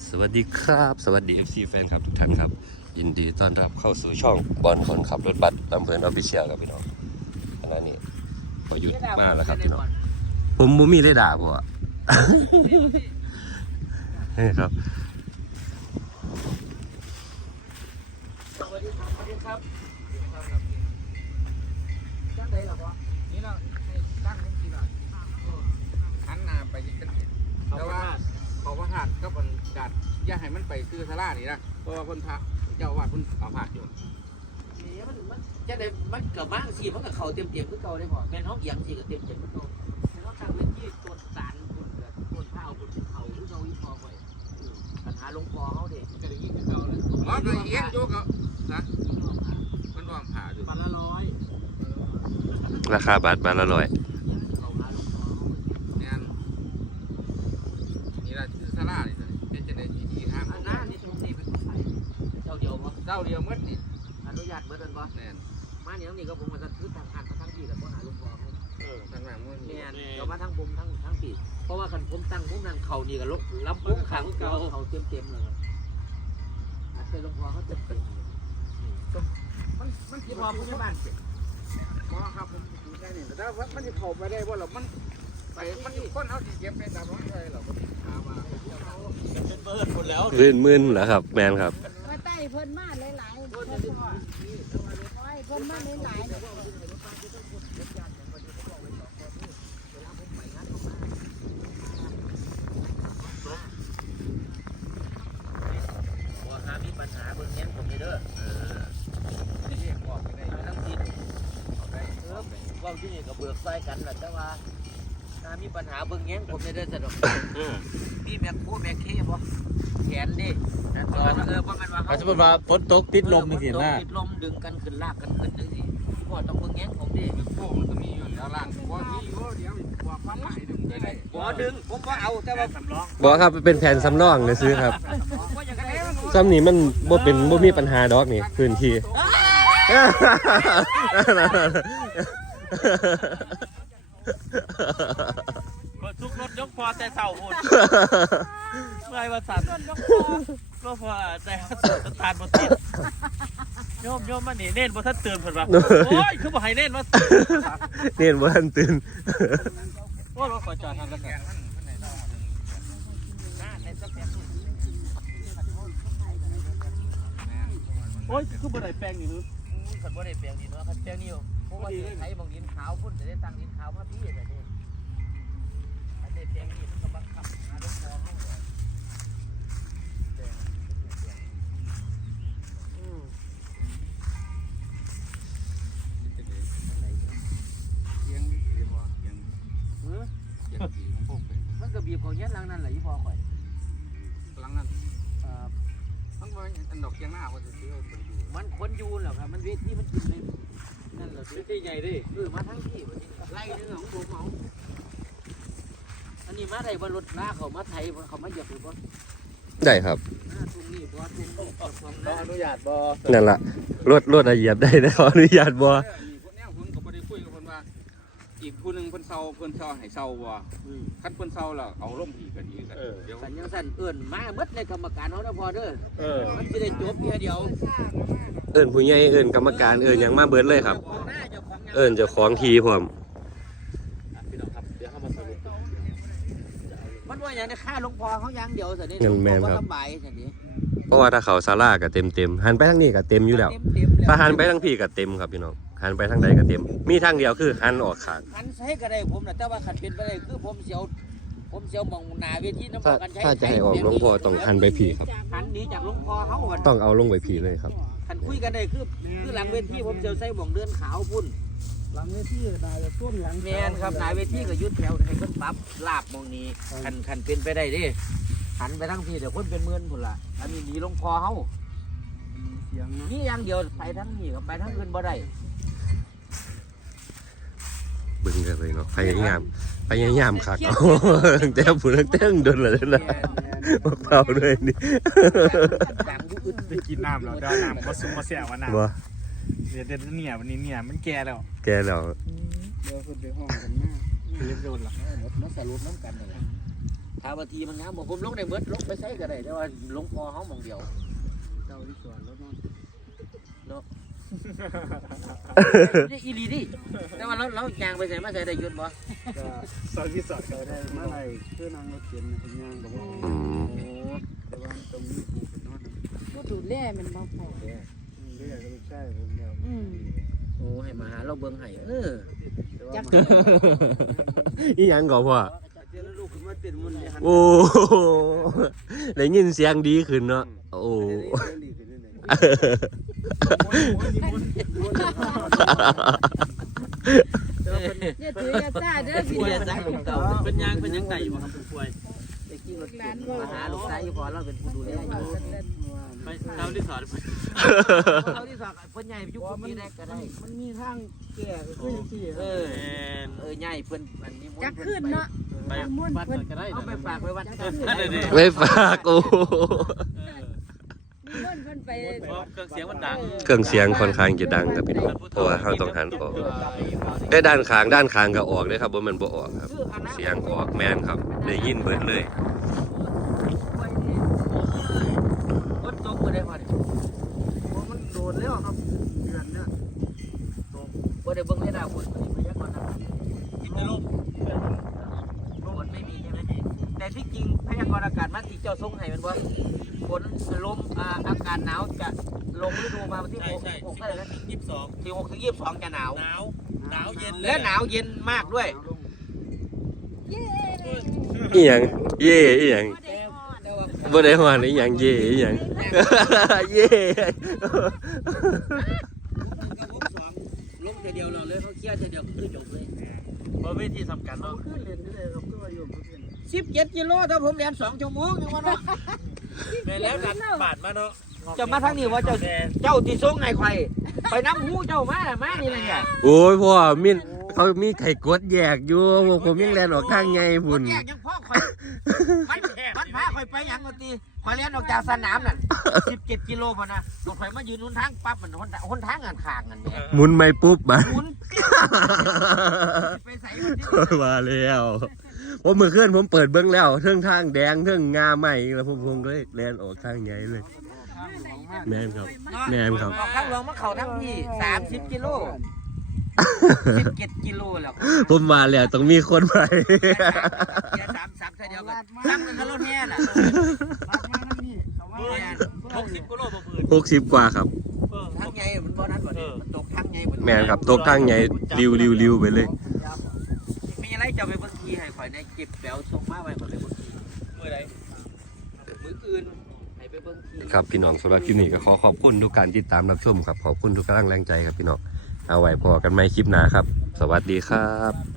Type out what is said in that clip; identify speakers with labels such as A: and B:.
A: สวัสดีครับสวัสดี FC แฟนครับทุกท่านครับยินดีต้อนรับเข้าสู่ช่องบอลคนขับรถบัสลำเพลินออฟฟิเชียลครับพี่น้องขณะนี้พอหยุดมากแล้วครับพี่น้องผมบ่มีได้ด่าบ่อ่ะ นี่ครับ
B: สวัสดีครับสวัสดีครับตั้งใจหรอวะนี่เราให้ตั้งนิดกี่หน่อยหันหน้าไปกันแต่ว่าเขาว่าหัดก็มันดัดอย่าให้มันไปซื้อสลานี่นะเพราะว่าคนพระเจ้าอาวาสคนเอาผ่านอยู่นี่มันจะได้มันเกิดมากสิมันกับเขาเต็มคือเก่าได้พอแม่น้องเอียงสิก็เต็มคือเก่าแต่เขาตั้งเวทีตัวสารคนข้าวคนเขาหรือเราอีพอไปปัญหาลงคอเขาเด็กก็ได้ยินคือเก่าเลยอ๋อไปเอียงโยกเอานะมันวางผ่าอยู่ปันละ100
A: ราคาบัตรละ100
B: นี่แหละคือซาร่าเนี่ยจะได้ที่ห้างน้านี่ตรงนี้เป็นของใครเจ้าเดียวมั้งเจ้าเดียวมั้งนี่อนุญาตเมื่อกันปะแน่นมาเนี่ยนี่ก็ผมมาซื้อทางหันมาทั้งปีแล้วก็หาลูกบอลทางหลังมั้งแน่นเดี๋ยวมาทั้งผมทั้งปีเพราะว่าคันผมตั้งผมนั่นเข่านี่กับลูกลำพุ่งขังเก่าเข่าเต็มเลยอาจจะลูกบอลเขาเต็มมันที่พอผมที่บ้านพอครับผมดูได้เนี่ยแต่ว่ามันจะเข้าไปได้ว่าเรามันไปมันคนเขาที่เก็บเป็นตามร้อยเลยหรอหามาเป็นเบิร์ดหมดแล้ว
A: มื่นเหรอครับแมนครับ
C: มาไต่เพิ่นมาหลายๆเพิ่นมาหลายๆ
B: ว่าหามีปัญหาเบื้องนี้ผมเลยเด้อเรียกบอกไปได้ทั้งทีว่าที่นี่ก็เบิกไฟกันแหละแต่ว่าถ้ามีปัญหาเบื้องนี้ผมเลยเด้อสะดวกมีแม็กโคแม็กเคบ่แขนดิว่ามันว่าเขา
D: สมมติว่าฝนตกติดลมนี่สินะ
B: ติดลมดึงกันขึ้นลากกันขึ้นนี่สิพ่อต้องเบื้องนี้ผมดิพวกมันก็มีอยู่แล้วล่ะว่ามีอยู่เดี๋ยวว่าความหมายดึงได้บ่ดึงผมก็เอาแต่ว่าสำรอง
A: บอกครับเป็นแผนสำรองเลยซื้อครับซ้ำนี่มันบ่มีปัญหาดอกนี่พื้นที่
D: ก็ทุกรถยกพอแต่เสาหมดเมื่อไอ้วันสันก็พอแต่สถานบนติดโยมมันนี่เน้นบนท่านตื่นเพิ่นว่าโอ้ยคือบ่ให้เน้นว่า
A: เน้นบ่ทันตื่น
D: ว่ารถขอจอดทางแล้วกันโอ้ยคือบ่ได้แปลงนี่นึ
B: คันบ่ได้แปลงดินว่าคันแปลงนี่เพราะว่าไถบางดินขาวพุ่นจะได้ตั้งดินขาวมาพี่แต่นี่อันนี้แปลงนี่มันก็บังคับหาลูกคอเฮามันก็บีบเขาเย็นหลังนั้นแหละยี่พอข่อยหลังนั้นมันเป็นดอกเกียงหน้าคนจะซื้อมันคนยูนเหรอครับมันเวทีมันกินเลยนั่นเหรอเวทีใหญ่ดิมาทั้งที่ไล่เรื่องของผมเอาอันนี้มาไทยบนรถลากเขามาไทยเขามาเหยียบหรือเปล่า
A: ได้ครับ
B: ทุ่งนี่บ่ทุ่ง
D: ขออนุญาตบ่
A: นั่นล่ะรถเหยียบได้นะขออนุญาตบ่
B: คนนี้ผมก็บ่ได้คุยกับคนว่าอีกผู้นึงเพิ่นเซาให้เซาบ่คันเพิ่นเซาแล้วเอาลงผีกันอีกเดี๋ยวสัญญาสั่นเอิ้นมาหมดในกรรมการเฮาเด้อพอเด้อมันสิได้จบเพียเดียว
A: เอิ้นผู้ใหญ่เอิ้นกรรมการเอิ้นหยังมาเบิดเลยครับเอิ้นเจ้าของทีพร้อม
B: พี่น้องครับเดี๋ยวเฮามาสรุปมันว่าอย่างนี้ค่าลงพอเขาอย่างเดียวซั่นนี่บ่สบายซั่นนี่
A: เพราะว่าถ้าเขาศาลาก็เต็มหันไปทางนี้ก็เต็มอยู่แล้วถ้าหันไปทางพี่ก็เต็มครับพี่น้องหันไปทางใดก็เต็มมีทางเดียวคือหันออกข้าง
B: หันใช้ก็ได้ผมน่ะแต่ว่าคันเป็นไปได้คือผมเสียวมองหน้าเวทีน้ำกันใช้
A: ถ้าจะให้ออกหลวงพ่อต้องหันไปพี่ครับ
B: หันหนีจากหลวงพ่อเฮา
A: ต้องเอาลงไปพี่เลยครับ
B: คันคุยกันได้คือหลังเวทีผมเสียวใส่หม่องเดินขาวพุ่น
C: หลังเวทีได้ต้นหลัง
B: แม่นครับหน้าเวทีก็ยุดแถวให้เพิ่นปรับลาบมองนี้คันเป็นไปได้ดิหันไปทางพี่เดี๋ยวคนเป็นหมื่นพุ่นล่ะอันนี้หนีหลวงพ่อเฮานี่อย่างเดียวไปทั้งนี้กับไปทั้งอื่นบ่ได้
A: บึ้งกันเลยเนาะพยายามคักเอาแต่ผู้นักเต้นโดนเลยนะมาเป่าด้วยนี่
D: ไปกินน้ำแล้วเดี๋ยวน้ำก็ซุ่มมาเสียวันน้ำเดี๋ยวเนี่ยวันนี้เนี่ยมันแก่แล้ว
A: เดี๋ยว
C: คุณไปห้องกันหน้า
D: เรียบร้อยแล้ว
B: มาสรุปน้ำกันเลย
E: ถามว่าทีมันงามบอกผมลงในเบิดลงไปใส่ก็ได้แต่ว่าลงพอเฮาหม่องเดียว
C: เจ้าที่สวนแล้วเนาะ
E: นี่อีหลีดิแต่ว่าเรายางไปใส่มาใส่ได้ยุดบ่
C: ก็สอนที่สอนก็ได้เมื่อไหร่คือนางรถเข็นเป็นยางกับว่า
A: อืม
C: แต่ว่าตรงนี้ผูกเป็นนอน
F: ก็ดูแลมันบ่พอ
C: เรียกก็ลูกชายผมเดียว
E: โอ้ให้มาหาเราเบิ่งให้
F: จัก
A: อีหยังก่อนพ่อ
C: เจ้าลูกขึ้นมาติดมันเลยหัน
A: โอ้ได้ยินเสียงดีขึ้นเนาะโอ้
C: ดีขึ้นนิดหนึ่ง
F: อย่าถืออย่าซ่าเด้อพี่
E: เรียนสายลูกเต่า
D: เป็นยังไก่อยู่บ่ครับผู้ป่วย
E: ไอ้กี้รถเข็นมาหาลูกชายอยู่พอเราเป็นผู้ดูแลอยู่
D: ไปเท่าที่สอน
E: เขาที่สอนเพิ่นใหญ่ยุคนี้ได้ก็ได้
C: มันมีทางแก่ก็ยังสี่
E: ใหญ่เพิ่นอันนี้
F: จักขึ้นเนาะ
D: ไป
F: มุ่น
D: วัด
F: เพิ่น
D: ก็ได้
E: เอาไปฝากไว้วัด
D: นั่นเลยดิ
A: ไม่ฝากโอ้
F: มุ่นเพิ่นไป
D: เพราะเครื่องเสียงมันดัง
A: เครื่องเสียงค่อนข้างจะดังครับพี่น้องเพราะว่าเราต้องหันออกได้ด้านข้างก็ออกเลยครับบ่แม่นบ่ออกครับ เสียงออกแม่นครับได้ยินเบิดเลย
E: วัดตกบ่ได้พอด
C: มันโดนแล้วครับเดือนเนี่ย
E: บ่ได้เบิ่งเลยดาวฝนพยากรณ์อากาศ
D: กินในร่ม
E: ฝนไม่มีใช่ไหมแต่ที่จริงพยากรณ์อากาศมาที่เจ้าทรงให้มันบ่ฝนลมอากาศหนาวจะลงฤดูมาวันที่
D: ใช่ใช่
E: 6ได้แล้ว
D: 22
E: ที่6ถึง22จะหนาว
D: หนาวเย็น
E: และหนาวเย็นมากด้วย
F: เย้
A: อีหยังเย่อีหยัง
F: บ่ได้ฮอด
A: บ่ได้ฮอดอีหยังเย่อีหยัง เย่
E: ลงเดียวเราเลยเขาเคลียร์เดียวคือจบเลย
D: บ่มีที่สำคัญเนาะ
C: ขึ้นเรียนได้เลยครับก็ว่าอยู่ทุกเดือน
E: 17กิโลถ้าผมเรียน2ชั่วโมงยังว่าเนาะ
D: แม่แล้วดันบาทมาเนาะ
E: จะมาทางนี้ว่าเจ้าที่ทรงไงใครไปน้ำหูเจ้ามานี่เลยเนี่ย
A: โอ้ยพ่อมีเขามีไข่กดแยกอยู่พวกผมยังแล่นออกทางไงพุ่น
E: แยกยังพ่อคอยมันพาคอยไปยังมาตีคอยเรียนออกจากสนามนั่น17กิโลพอนะรถไฟมายืนหนทางปั๊บมันหนทางงานขางกันเนี่ย
A: หมุนไม่ปุ๊บมา
E: หมุนไปใส่มันที่
A: มาแล้วผมเมื่อคืนผมเปิดเบิ้งแล้วเทิงทางแดงเทิงงาใหม่แล้วผมก็เลยแล่นออกทางไงเลยแม่นครับแม่นครับ
E: ออกข้างหลวงมาเข่าทั้งที่30กิโล17กิโลแล้ว
A: ผมมาแล้วต้องมีคนไป
E: เดี๋ยว3เดียวกัน3นึงก็รถแห่น่ะ
C: มานั่นนี่เขาว่า
D: 60กิโลบ่พื้น
A: 60 กว่าครับ
E: ทางไงมันบ่นั้นบ่เนี่ยมันตกทางไง
A: แม่นครับตกทางไงริวไปเลย
E: มีอะไรจะไปเบิ่งทีให้ข่อยในจิบแปวส่งมาไว้ข่อยไปเบิ่งที
D: มื้อใด
E: มื้ออื่นให้ไปเบิ่งที
A: ครับพี่น้องสำหรับคลิปนี้ก็ขอบคุณทุกการติดตามรับชมครับขอบคุณทุกกำลังแรงใจครับพี่น้องเอาไว้พอกันไหมคลิปหน้าครับ สวัสดีครับ